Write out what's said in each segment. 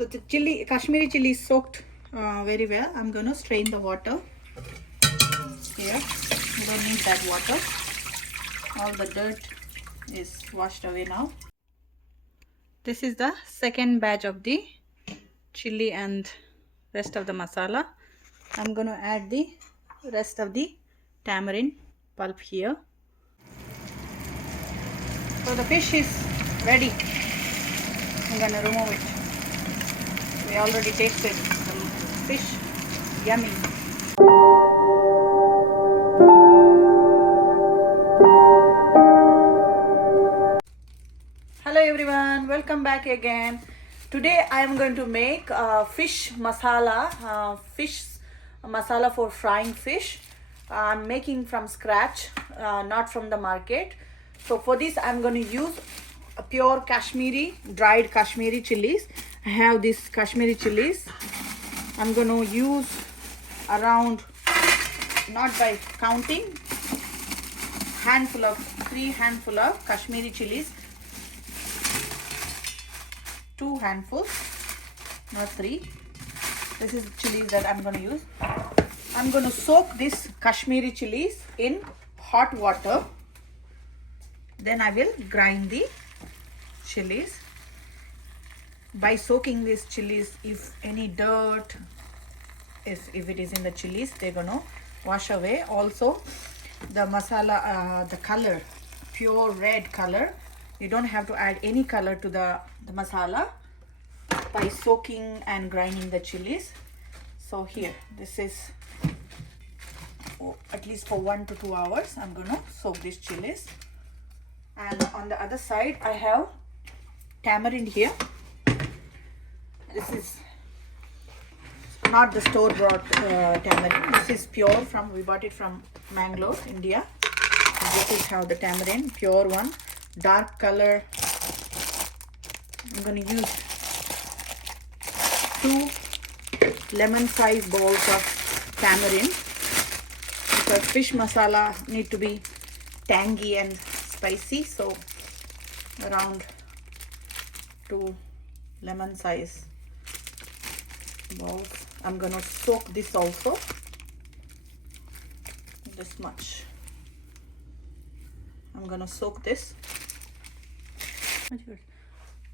So the Kashmiri chili is soaked very well. I'm going to strain the water here. You don't need that water. All the dirt is washed away now. This is the second batch of the chili and rest of the masala. I'm going to add the rest of the tamarind pulp here. So the fish is ready. I'm going to remove it. We already tasted the fish. Yummy. Hello everyone, welcome back again. Today I am going to make fish masala, for frying fish. I'm making from scratch, not from the market. So for this I'm going to use a pure dried Kashmiri chilies. I have these Kashmiri chilies. I'm going to use around, not by counting, three handful of Kashmiri chilies. 2 handfuls, not 3. This is the chilies that I'm going to use. I'm going to soak this Kashmiri chilies in hot water. Then I will grind the chilies. By soaking these chilies, if any dirt, if it is in the chilies, they're going to wash away. Also, the masala, the color, pure red color. You don't have to add any color to the masala by soaking and grinding the chilies. So here, this is at least for 1 to 2 hours. I'm gonna soak these chilies. And on the other side, I have tamarind here. This is not the store-bought tamarind. This is pure we bought it from Mangalore, India. This is how the tamarind, pure one. Dark color. I'm going to use 2 lemon-sized balls of tamarind because fish masala need to be tangy and spicy. So around 2 lemon-sized balls. I'm going to soak this also. This much. I'm going to soak this.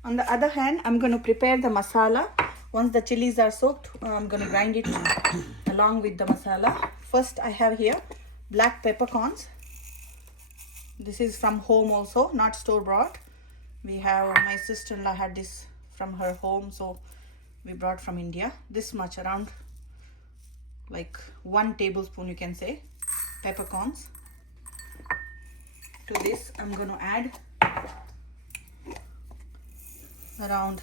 On the other hand, I'm going to prepare the masala. Once the chilies are soaked, I'm going to grind it along with the masala. First, I have here black peppercorns. This is from home also, not store bought. My sister-in-law had this from her home, so we brought from India. This much, around like 1 tablespoon, you can say, peppercorns. To this, I'm going to add around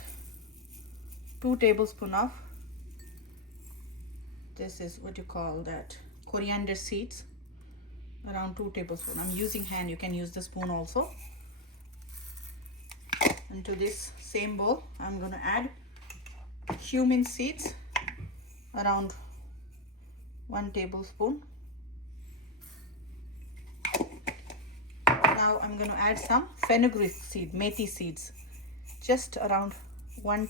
2 tablespoons of, this is what you call that, coriander seeds. Around 2 tablespoons. I'm using hand, you can use the spoon also. And to this same bowl, I'm going to add cumin seeds, around 1 tablespoon. Now I'm going to add some fenugreek seed, methi seeds, just around 1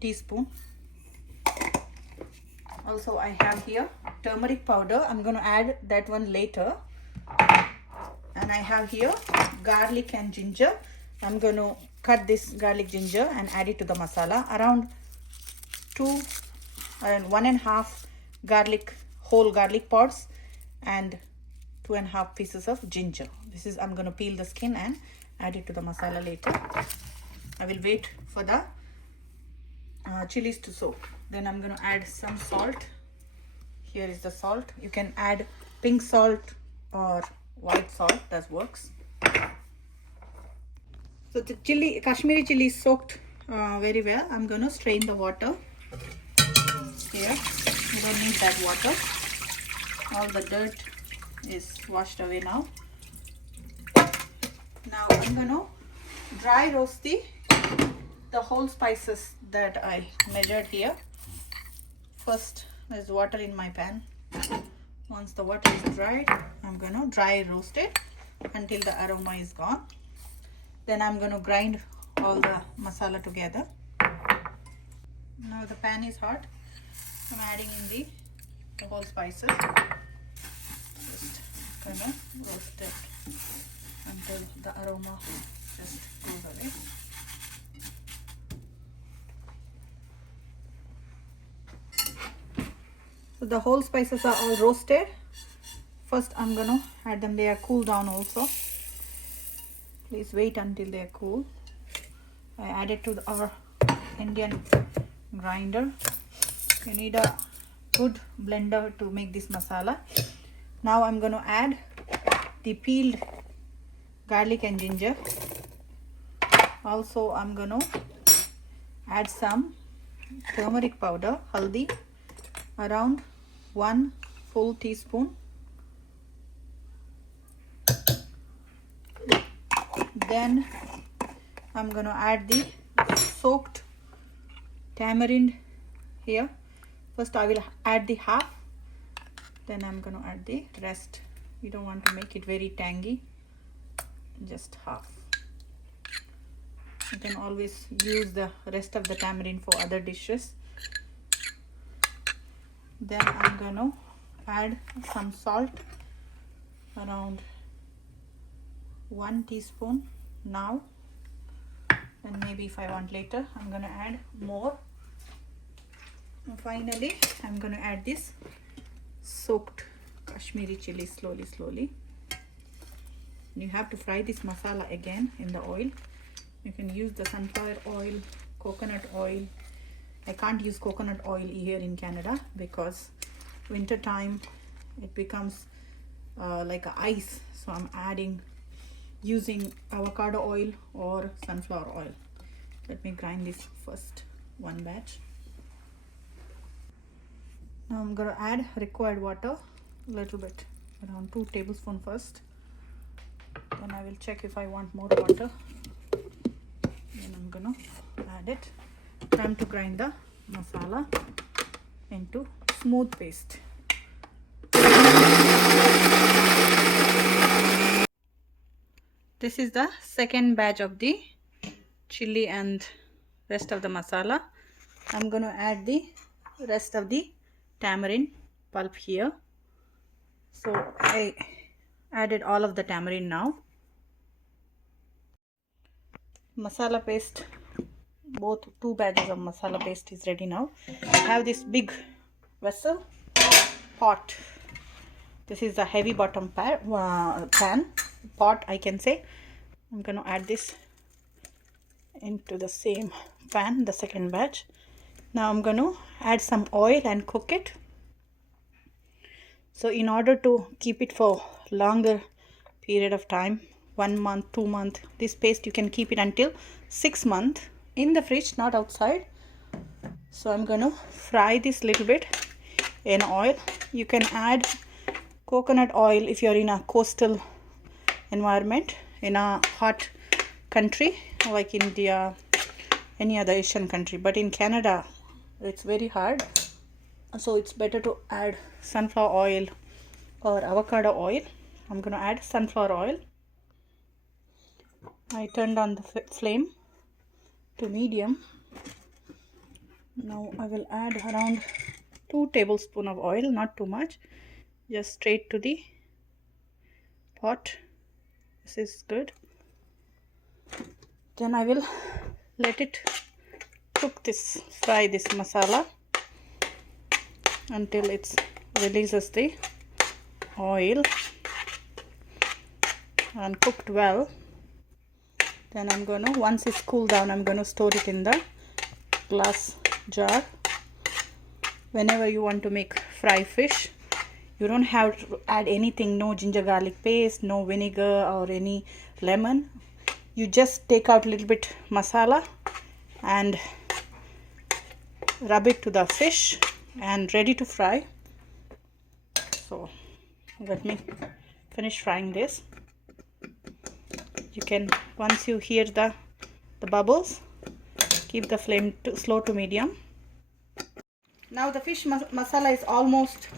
teaspoon. Also, I have here turmeric powder. I'm going to add that one later. And I have here garlic and ginger. I'm going to cut this garlic ginger and add it to the masala. Around 1.5 whole garlic pods and 2.5 pieces of ginger. I'm going to peel the skin and add it to the masala later. I will wait for the chilies to soak. Then I'm going to add some salt. Here is the salt. You can add pink salt or white salt, that works. So the Kashmiri chili is soaked very well. I'm going to strain the water here. You don't need that water. All the dirt is washed away now. Now I'm going to dry roast the whole spices that I measured here. First, there's water in my pan. Once the water is dried, I'm going to dry roast it until the aroma is gone. Then I'm going to grind all the masala together. Now the pan is hot. I'm adding in the whole spices. Just kind of roast it until the aroma just goes away. So the whole spices are all roasted. First I'm gonna add them. They are cool down also. Please wait until they are cool. I added to our Indian grinder. You need a good blender to make this masala. Now I'm going to add the peeled garlic and ginger. Also I'm going to add some turmeric powder, haldi, around 1 full teaspoon. Then I'm going to add the soaked tamarind here. First I will add the half, then I'm going to add the rest. You don't want to make it very tangy, just half. You can always use the rest of the tamarind for other dishes. Then I'm going to add some salt, around 1 teaspoon now, and maybe if I want later I'm going to add more. And finally I'm going to add this soaked Kashmiri chili slowly. You have to fry this masala again in the oil. You can use the sunflower oil, coconut oil. I can't use coconut oil here in Canada because winter time it becomes like a ice, so I'm using avocado oil or sunflower oil. Let me grind this first, one batch. Now I'm going to add required water, a little bit, around 2 tablespoons first. Then I will check if I want more water. Then I'm going to add it. Time to grind the masala into smooth paste. This is the second batch of the chili and rest of the masala. I'm going to add the rest of the tamarind pulp here. So I added all of the tamarind now. Masala paste, both 2 batches of masala paste is ready now. I have this big vessel, pot. This is a heavy bottom pot I can say. I'm going to add this into the same pan, the second batch. Now I'm going to add some oil and cook it. So in order to keep it for longer period of time, 1 month, 2 months, this paste you can keep it until 6 months in the fridge, not outside. So I'm going to fry this little bit in oil. You can add coconut oil if you're in a coastal environment, in a hot country like India, any other Asian country, but in Canada it's very hard, so it's better to add sunflower oil or avocado oil. I'm going to add sunflower oil. I turned on the flame to medium. Now I will add around 2 tablespoons of oil, not too much, just straight to the pot. This is good. Then I will let it cook this, fry this masala until it releases the oil and cooked well. Then I'm going to, once it's cooled down, I'm going to store it in the glass jar. Whenever you want to make fry fish, you don't have to add anything, no ginger garlic paste, no vinegar or any lemon. You just take out a little bit masala and rub it to the fish and ready to fry. So let me finish frying this. You can, once you hear the bubbles, keep the flame slow to medium. Now the fish masala is almost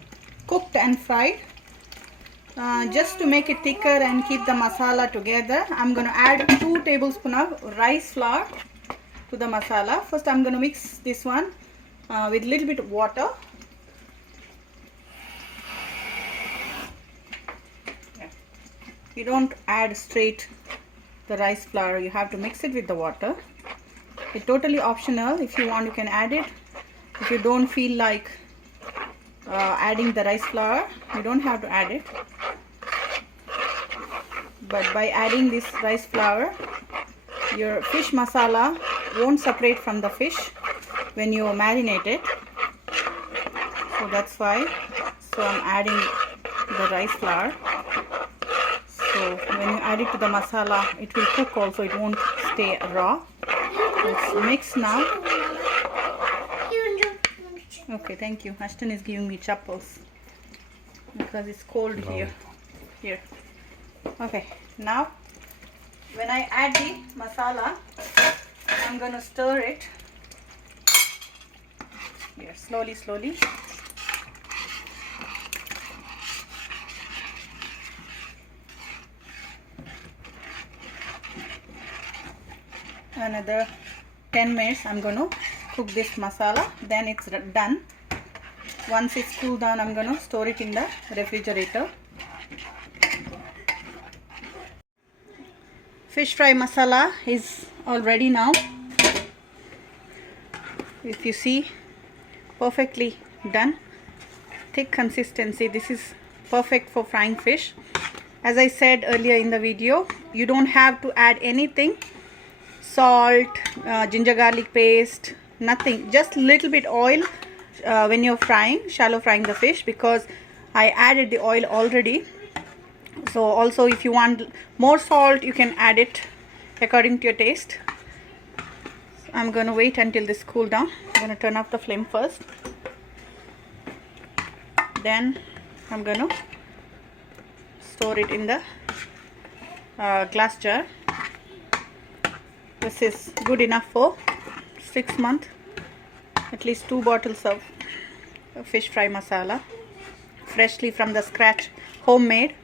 cooked and fried. Just to make it thicker and keep the masala together, I'm going to add 2 tablespoons of rice flour to the masala. First I'm going to mix this one with little bit of water. Yeah. You don't add straight the rice flour, you have to mix it with the water. It's totally optional. If you want, you can add it. If you don't feel like adding the rice flour, you don't have to add it. But by adding this rice flour, your fish masala won't separate from the fish when you marinate it. So that's why. So I'm adding the rice flour. So when you add it to the masala, it will cook also, it won't stay raw. Let's mix now. Okay, thank you. Ashton is giving me chappals because it's cold here. Okay, now when I add the masala, I'm gonna stir it here slowly. Another 10 minutes I'm going to cook this masala, then it's done. Once it's cooled down, I'm going to store it in the refrigerator. Fish fry masala is all ready now. If you see, perfectly done. Thick consistency. This is perfect for frying fish. As I said earlier in the video, you don't have to add anything. Salt, ginger garlic paste, nothing, just little bit oil when you're frying, shallow frying the fish, because I added the oil already. So also if you want more salt, you can add it according to your taste. So I'm gonna wait until this cool down. I'm gonna turn off the flame first, then I'm gonna store it in the glass jar. This is good enough for 6 months. At least 2 bottles of fish fry masala, freshly from the scratch, homemade,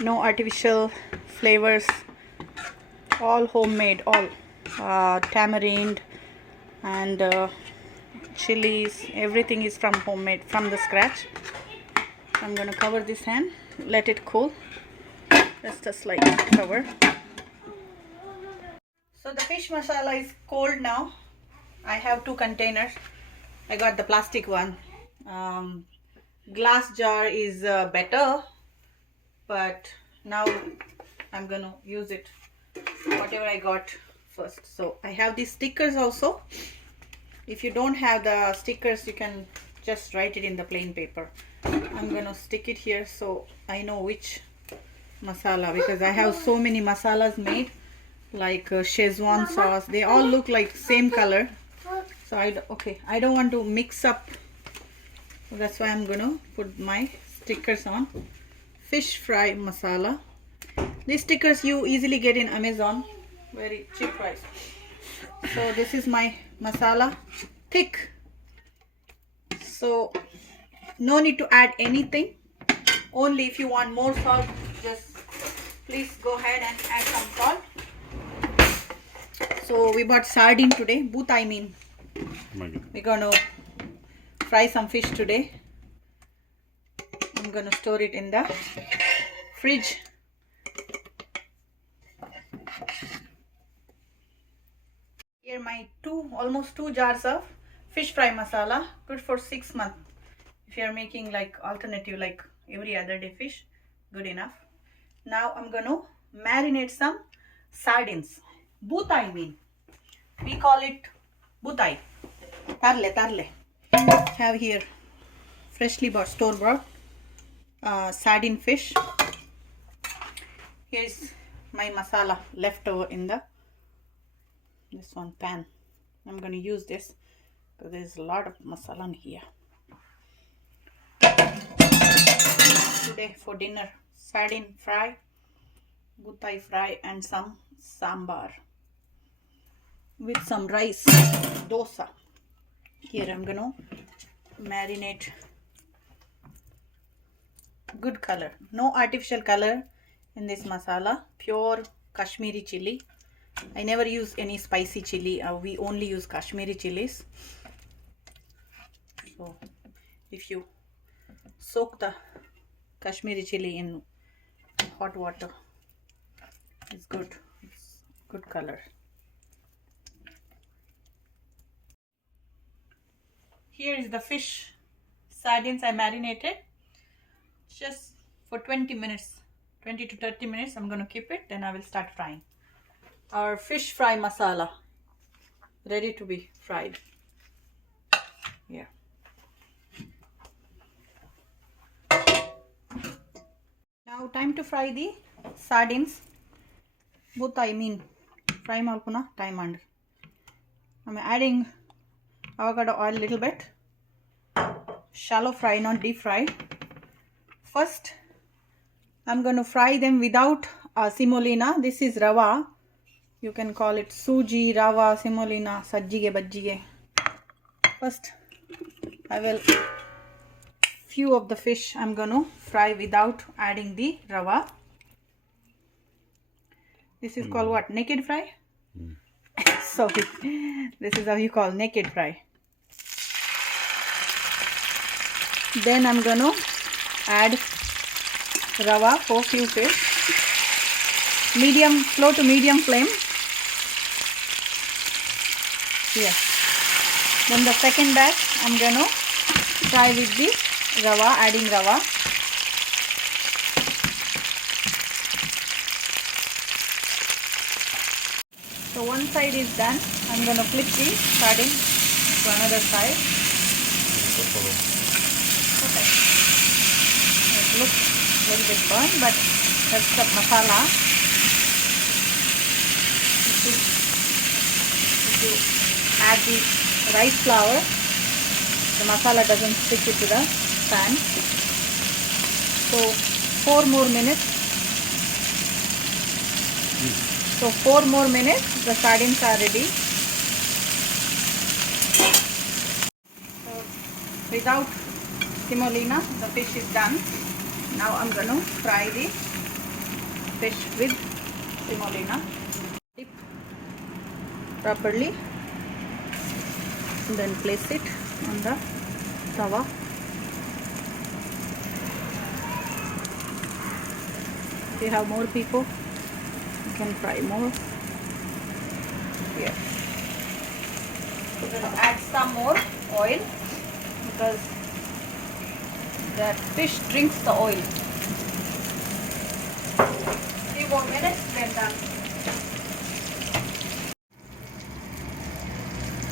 no artificial flavors, all homemade, all tamarind and chilies, everything is from homemade, from the scratch. I'm gonna cover this hand, let it cool. Just a slight cover. So the fish masala is cold now. I have 2 containers. I got the plastic one. Glass jar is better, but now I'm gonna use it, whatever I got first. So I have these stickers also. If you don't have the stickers, you can just write it in the plain paper. I'm gonna stick it here so I know which masala, because I have so many masalas made, like Szechuan sauce. They all look like same color. So I don't want to mix up. So that's why I'm gonna put my stickers on. Fish fry masala. These stickers you easily get in Amazon, very cheap price. So this is my masala, thick. So no need to add anything. Only if you want more salt, just please go ahead and add some salt. So we bought sardine today, both I mean. We're gonna fry some fish today. I'm gonna store it in the fridge. Here my almost 2 jars of fish fry masala, good for 6 months. If you are making like alternative, like every other day fish, good enough. Now I'm gonna marinate some sardines. Butai mean. We call it butai. Tarle. Have here freshly bought, store bought sardine fish. Here's my masala left over in this one pan. I'm going to use this because there's a lot of masala in here. Today for dinner, sardine fry, butai fry, and some sambar with some rice, dosa. Here I'm gonna marinate. Good color, no artificial color in this masala, pure Kashmiri chili. I never use any spicy chili. We only use Kashmiri chilies. So if you soak the Kashmiri chili in hot water, it's good. It's good color. Here is the fish. Sardines I marinated just for 20 minutes. 20 to 30 minutes. I'm going to keep it. Then I will start frying. Our fish fry masala. Ready to be fried. Yeah. Now time to fry the sardines. Both I mean fry malpuna time and I'm adding avocado oil a little bit. Shallow fry, not deep fry. First I'm going to fry them without semolina. This is rava. You can call it suji, rava, semolina, sajjige, bajjige. First I will few of the fish I'm going to fry without adding the rava. This is called what? Naked fry? Sorry. This is how you call naked fry. Then I'm going to add rava for few fish. Medium, slow to medium flame. Here. Then the second batch I'm going to fry with the rava, adding rava. So one side is done. I'm going to flip the sardine to another side. Okay. It looks a little bit burnt, but that's the masala. If you add the rice flour, the masala doesn't stick it to the pan. So 4 more minutes. So 4 more minutes, the sardines are ready. So without semolina, the fish is done. Now I'm going to fry the fish with semolina. Dip properly. And then place it on the tawa. If you have more people, you can fry more. Here. We're going to add some more oil because that fish drinks the oil. 3 more minutes, then done.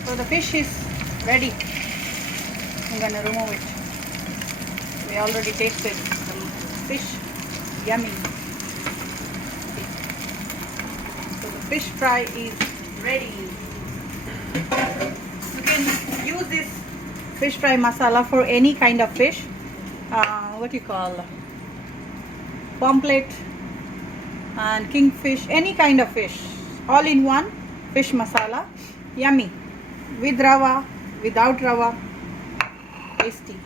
So the fish is ready. I'm going to remove it. We already tasted the fish. Yummy. So the fish fry is ready. You can use this fish fry masala for any kind of fish. What you call pomfret and kingfish, any kind of fish, all in one fish masala. Yummy. With rava, without rava, tasty.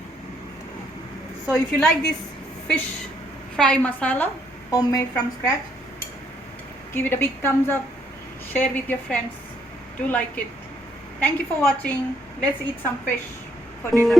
So if you like this fish fry masala, homemade from scratch, give it a big thumbs up, share with your friends. Do like it. Thank you for watching. Let's eat some fish for dinner.